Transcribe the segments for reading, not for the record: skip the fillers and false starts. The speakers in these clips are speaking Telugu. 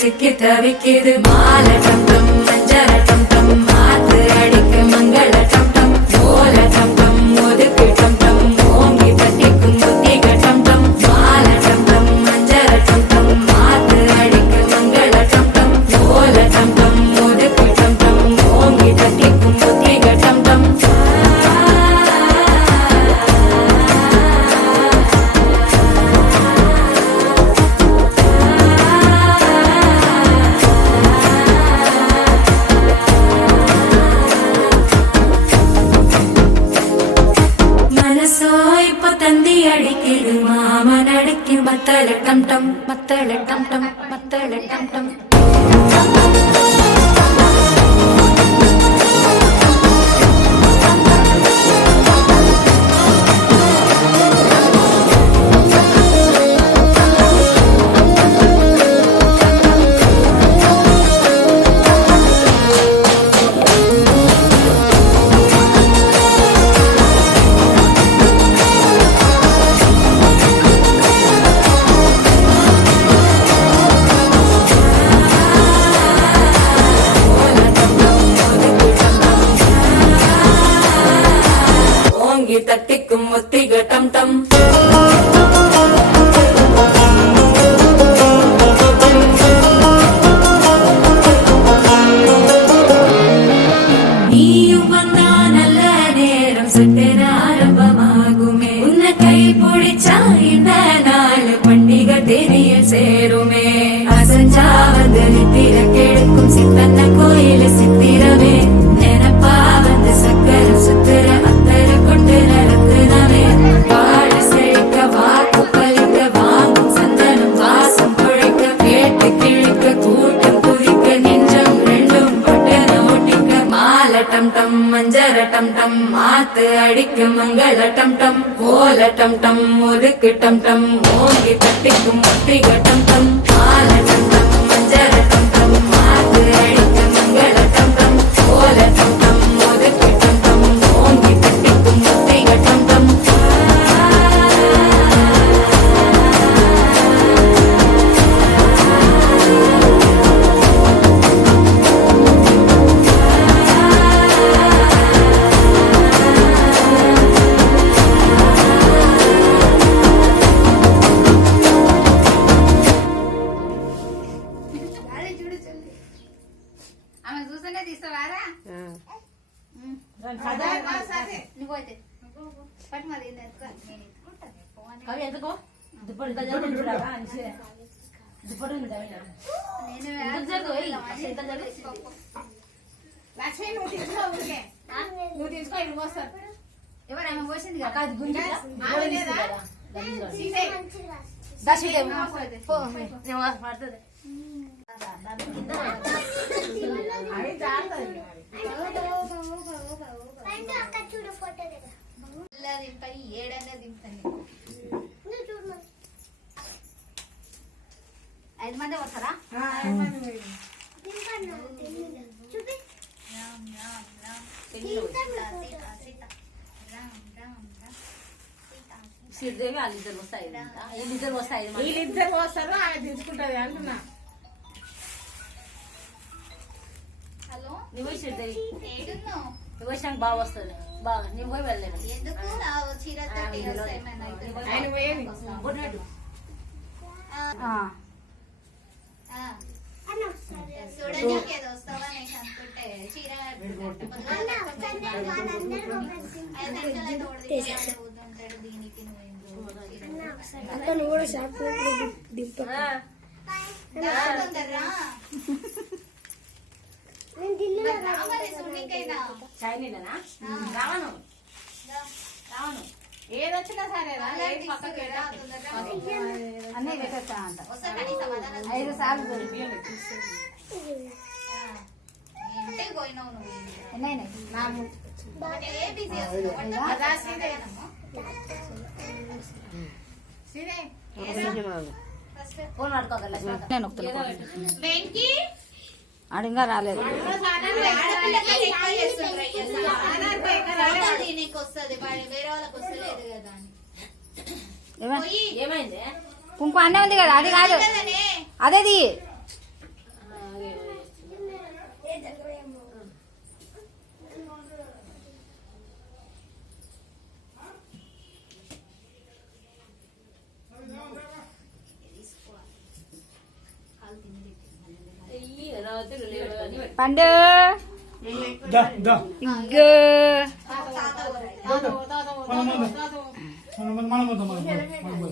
சிக்கி தவிக்கிது மால டம் டம் மஞ்சள டம் டம் மாத்து அடிக்க மங்கள டம் டம் ஓல டம் டம் ஒதுக்கு டம் டம் ஓங்கி தட்டிக்கும் புத்திக டம் டம் மால டம் டம் மஞ்சள டம் டம் மாத்து அடிக்க மங்கள டம் டம் ஓல டம் டம் ஒதுக்கு டம் டம் ஓங்கி தட்டிக்கும் புத்திக டம் டம் அடிக்கிது மாமன் அடிக்கு மத்தள டம் டம் மத்தள டம் டம் மத்தள டம் டம் தட்டிக்கும் முத்திக டம் டம் நீயும் வந்தா நல்ல நேரம் சட்டென ஆரம்பமாகுமே உன்னை கை பிடிச்சா இந்த நாள் பண்டிகை தெரியல் சேருமே அசஞ்சா வந்து நித்திர கெடுக்கும் சித்தன்ன கோயில சித்திரமே நினப்பா வந்து சக்கர சுத்திர டம் டம் மஞ்சர டம் டம் மாத்து அடிக்கு மங்கள டம் டம் ஓல டம் டம் ஒதுக்கு டம் டம் ஓங்கி தட்டிக்கும் முத்திக டம் டம் மால டம் டம் மஞ்சர டம் டம் மாத்து அடிக்கு மங்கள டம் டம் ஓல டம் டம் ஒதுக்கு டம் டம் ஓங்கி தட்டிக்கும் முத்திக டம் டம் లక్ష్మి నువ్వు తీసుకో ఊరికే నువ్వు తీసుకో ఇల్లు పోస్తారు ఎవరు ఆమె పోసింది కదా అది గుంజి ఆమె లేదా సీసే దశితే పో నేను పడుతుంది అవి జారుతుంది పండు అక్క చూడు ఫోటో దగ్గర ఇలా దింపని ఏడన్నా దింపని నువ్వు చూడు 5 మంది వస్తారా 5 మంది దింపను చూపి రామ్ రామ్ రామ్ సీత సీత రామ్ రామ్ రామ్ శ్రీదేవి వాళ్ళిద్దరు వస్తాయి వీళ్ళిద్దరు వస్తారు ఆమె తీసుకుంటది అంటున్నా హలో నువ్వు శ్రీదేవి ఏడున్నావు నువ్వు వచ్చాక బాగా వస్తుంది బాగా నేను పోయి వెళ్ళలేను ఎందుకు చీరతో ఆయన పోయేది బొడ్డు చూడడానికి ఏదో వస్తావా నేను అనుకుంటే అక్క నువ్వు కూడా షాప్ దింప చైనీనా రావను రావను ఏదొచ్చినా సరే రా, ఏది పక్కకి పెట్టా. అన్నీ పెట్టేస్తా అంట 5 సార్లు ఎన్నైనాయి నా ఫోన్ పట్టుకోగల నేను అడిగా రాలేదు ఏమైంది కుంకుమ అన్నే ఉంది కదా, అది కాదు అదేది పండు ఇగ్గో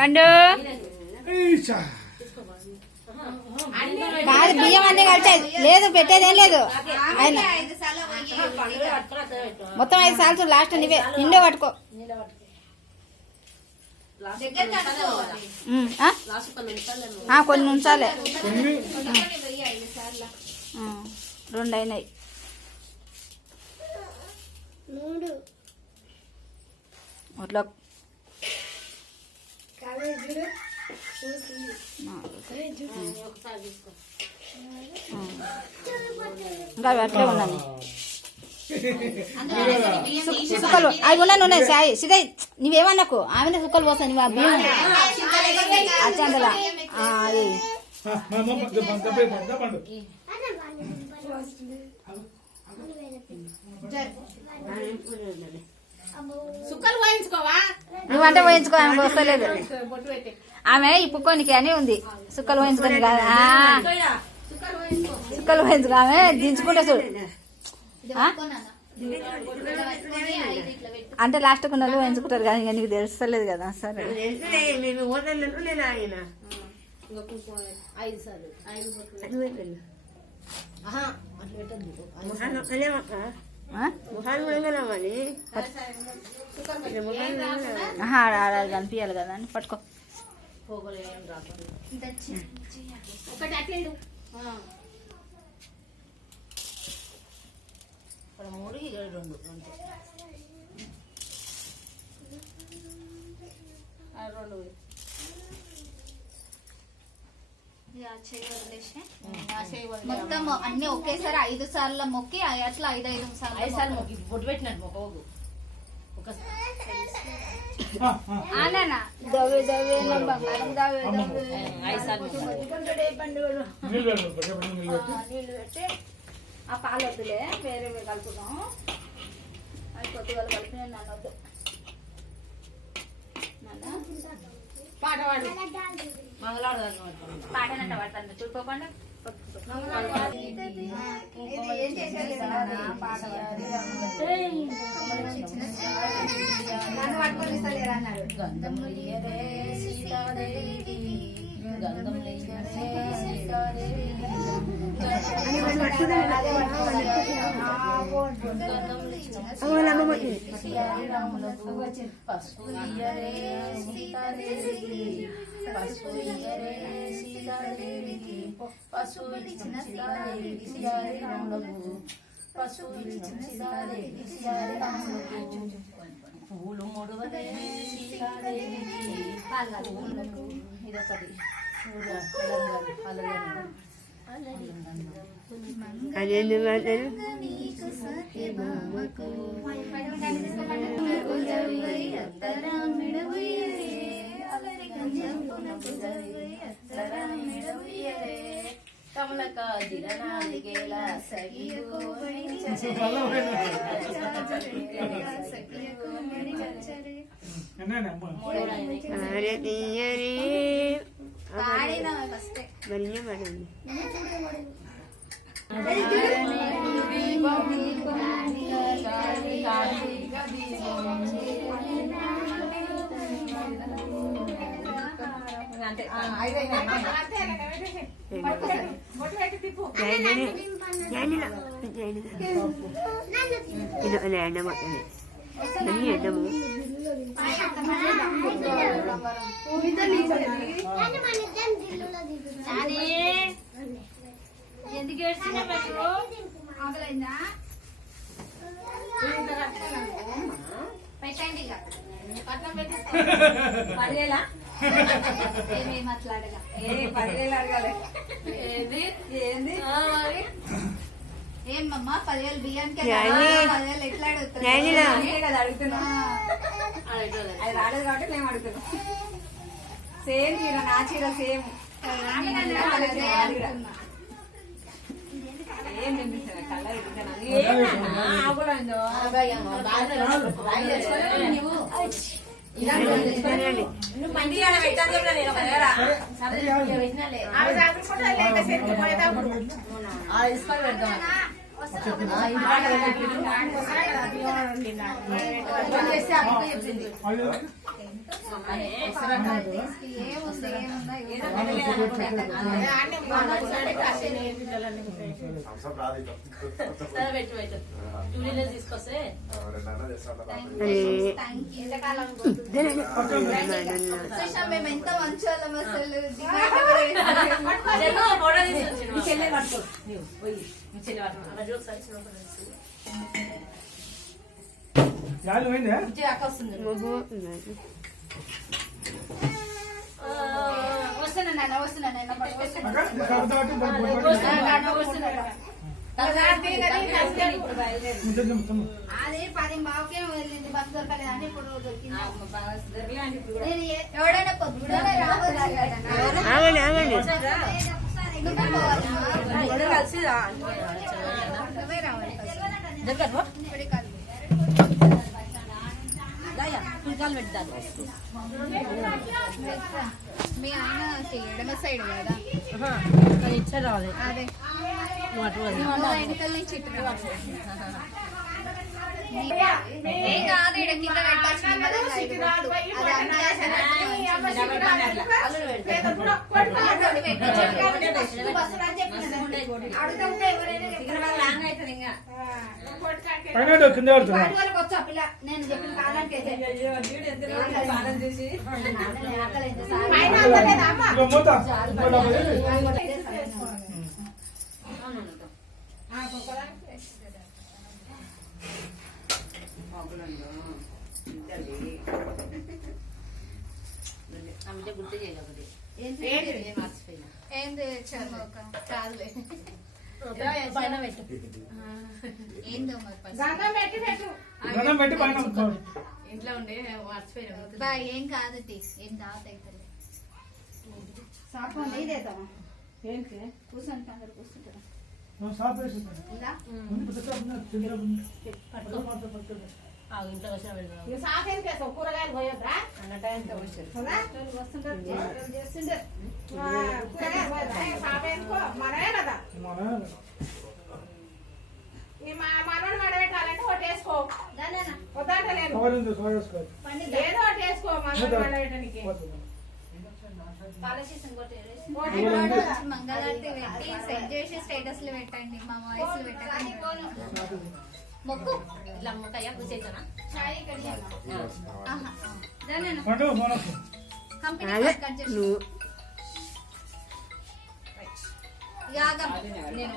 పండు కాదు బియ్యం అన్నీ కలిసాయి లేదు పెట్టేదేం లేదు ఆయన మొత్తం 5 సార్లు లాస్ట్ నువ్వే నిండే పట్టుకో కొన్ని ఉంచాలే 2 అయినాయి 3 అట్లా ఇంకా అట్లే ఉన్నాను సుక్కలు అవి ఉన్నాయి సాయి సిదయ్ నువ్వేమన్నాకు ఆమెనే సుక్కలు పోస్తాను నువ్వు ఆ బియ్యం అచ్చందలా సుక్కలు పోయించుకోవా నువ్వంటే పోయించుకో ఆమె వస్తలేదు ఆమె ఇప్పుకోనికి అని ఉంది సుక్కలు పోయించుకొని కాదు సుక్కలు పోయించుకో ఆమె దించుకుంటే చూడు అంటే లాస్ట్ కొన్నాళ్ళు పోయించుకుంటారు కానీ నీకు తెలుస్తలేదు కదా సరే కనిపించాలి కదా అని పట్టుకో ఒకటి అట్లేదు 3 2 అంతే 2 మొత్తం అన్ని ఒకేసారి 5 సార్లు మొక్కి అట్లా 5 సార్లు మొక్కి బొట్టు పెట్టినట్టు మొక్కవు దవే దవే బంగారం దవే దవే 5 సార్లు నీళ్ళు పెట్టి ఆ పాలు వద్దులే వేరే కలుపుదాం అది కొద్దిగా కలిపి నన్ను వద్దు పాట పాడు పాటనంట పడతాను చూడుకోకుండా నన్ను పట్టుకొని ఇస్తలేరు అన్నాడు గంధం లేయరే సీతాదేవికి గంధం లేయరే సీతాదేవికి పసుపు ఇయ్యరే సీతాదేవికి పసుపు ఇయ్యరే సీతాదేవికి పసుపు ఇచ్చిన సీతాదేవికి సియారి రాములకు పసుపు ఇచ్చిన సీతాదేవికి సియారి రాములకు పూలు ముడువలే సీతాదేవికి పూలకు ఇదొకటి కమలక దిరనాదిగేల సగియకు దీపం ఎందుకు ఏడ్చినా పెట్టు ఆకలైందా పెట్టండి ఇక పట్నం పెట్టి 10,000 ఏమేమి మాట్లాడగా 10,000 అడగాలి. ఏమమ్మా 10,000 బియ్యానికి న్యాని. 10,000 ఎట్లా అడుగుతారు న్యానిలా. నేనే కదా అడుగుతున్నా. అది రాలేదు కాబట్టి మేము అడుగుతున్నాం. సేమ్ చీర, నా చీర సేమ్. ఏం తినిపిస్తాను కలర్ నువ్వు మంది పెట్టాను చెప్పిన నేను ఒక దగ్గర తీసుకొని పెడతాం. తీసుకొస్తే మేము ఎంత మంచి వాళ్ళం అసలు చెల్లె పట్టుకో నువ్వు పోయి మీ చెల్లె పట్టుకో అక్క వస్తుంది. వస్తున్నాను అది 10 వెళ్ళింది బస్ దొరకలేదు అంటే ఇప్పుడు దొరికింది ఎవడైనా పొద్దున మీ ఆయన ఎడమ సైడ్ కదా ఇచ్చారు రావాలి. అదే ఎన్నికల నుంచి ఏం కాదు ఇక్కడ కింద పెట్టాల్సి వచ్చా పిల్ల నేను చెప్పిన కాలానికి గుర్తు చేయలేదు. ఏంది కాదులే ఏందో ఇంట్లో ఉండే మర్చిపోయినా. ఏం కాదు ఏం దావత్ అవుతుంది కూర్చొని అందరు కూర్చుంటారా ఇంట్లో వచ్చిన కూరగాయలు పోయొద్దా అన్న టైంతో వచ్చారు. మనమే కదా మనోడు మడబెట్టాలంటే ఒకటి వేసుకో వద్దంటలేదు ఏదో ఒకటి వేసుకో మనోడు మడబెట్టడానికి మంగళారతి పెట్టి సెట్ చేసి స్టేటస్ లో పెట్టండి మా వాయిస్ లో పెట్టండి మొక్కు ఇట్లా అమ్మకాయ కూర్చేద్దానా నేను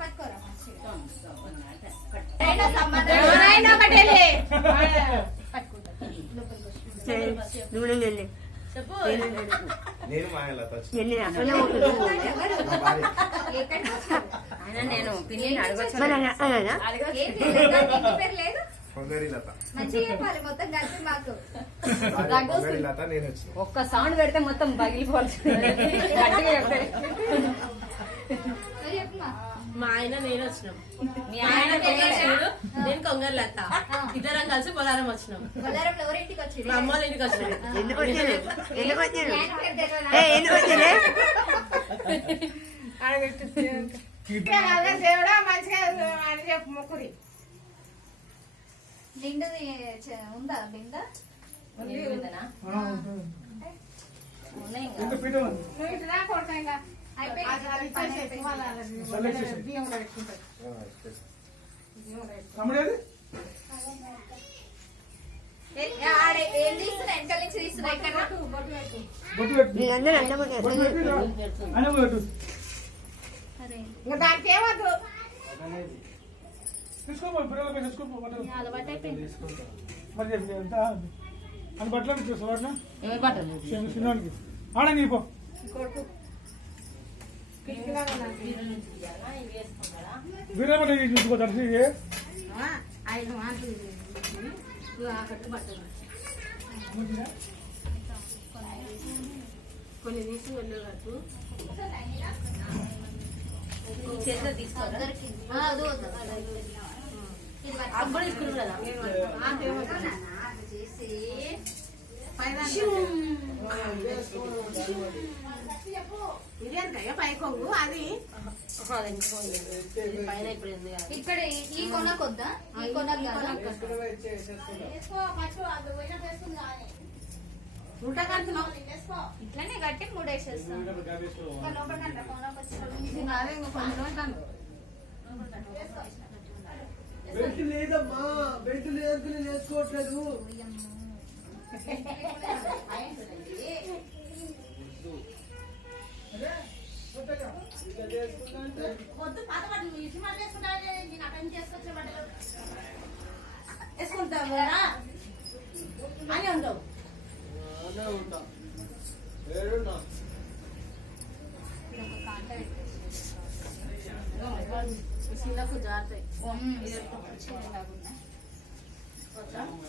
పట్టుకోరా చెప్పు. ఆయన నేను పిల్లిని అడగొచ్చు. ఒక్క సౌండ్ పెడితే మొత్తం పగిలిపోతుంది. మా ఆయన నేను వచ్చినాం. మీ ఆయన కొంగరు, నేను కొంగరు లత ఇద్దరం కలిసి పొలారం వచ్చినాం. ఎవరింటికి వచ్చి మా అమ్మ వాళ్ళ ఇంటికి వచ్చినాం. దేవుడా మంచిగా అని చెప్పు మొక్కురి. బిందది ఉందా బింద ఏమిటనా? ఆ, ఉంటుంది. ఉన్నాయి ఇంకా. ఎంత పీట ఉంది? నువ్వు ఇటు రా కొడతా ఇంకా అయిపోయి బియ్యంలో పెట్టుకుంటారు తమ్ముడేది? ఆడే ఏం తీస్తున్నా వెనకాల నుంచి తీస్తున్నా ఇక్కడ బొట్టు పెట్టు. బొట్టు పెట్టి రా. అని పెట్టు. ఇంకా దానికి ఏమద్దు తీసుకోపో, పిల్లలకి తీసుకోపో బట్టలు. అలవాటు అయిపోయింది. మరి చెప్పి ఎంత అని బట్టలు ఇచ్చేస్తా వాటిని ఎవరి బట్టలు? చిన్నవానికి ఆడ నీ పో. కొడుకు బీరువా నుంచి తీయాలా? ఇవి వేసుకుంటారా? వీరబడి చూసుకో దర్శి ఐదు మాటలు అక్కడ బట్టలు కొన్ని తీసి వెళ్ళేటట్టు చేతిలో తీసుకోరా? అప్పుడు తీసుకున్నారు కదా. ఇదేంటయ్యా పై కొంగు అది అది ఇంకో ఉంది. ఇది పైన ఇప్పుడు ఉంది కదా. ఇక్కడ ఈ కొనకొద్దా ఈ కొనకు ఉంటా కంటున్నావు. ఇట్లనే కట్టి మూడేసేస్తాం అదే ఇంకో కొన్ని రోజులు అంటాను. బెల్ట్ లేదమ్మా, బెల్ట్ లేదంటే నేను వేసుకోవట్లేదు. వేసుకుంటావు కదా అని ఉండవు. అనే ఉంటా. ఏడున్నా? చిన్నకు జాతాయి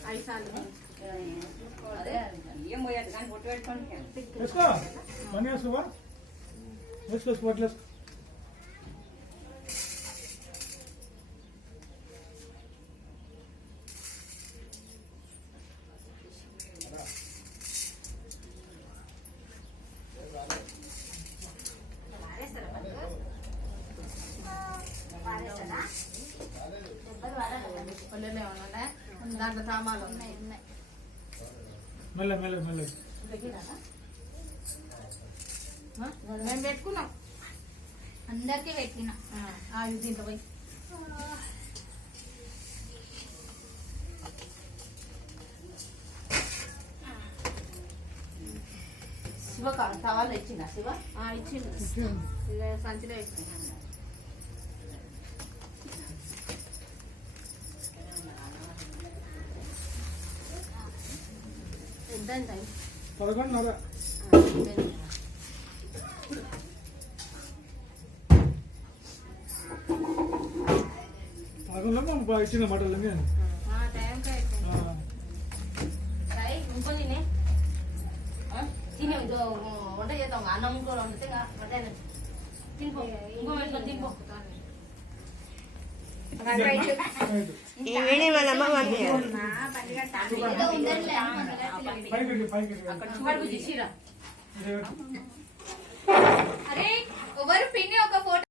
5 సార్లు ఏం పోయాలి కానీ బొట్టు పెట్టుకోండి. వేసుకో పని వేసుకోవా? వేసుకో బట్టలు వేసుకో. పల్లెనే ఉన్నా దాంట్లో సామాన్లు ఉన్నాయి మెల్ల మెల్ల మెల్ల. మేము పెట్టుకున్నాం అందరికీ పెట్టిన దీంట్లో పోయి శివ సవాళ్ళు ఇచ్చిందా? శివ ఇచ్చిండు ఇక సంచిలో వేసుకున్నాను ఎంత టైం 11:30. పదకొండులో ఇచ్చిన బట్టలన్నీ టైంకి ఇంకో తినే తినే వంట చేద్దాం. అన్నం ఇంకో వండితే వంట తినిపో. ఇంకో పెట్టుకొని తినిపో. పైకి చీర అరే ఎవరు పిన్ని ఒక ఫోటో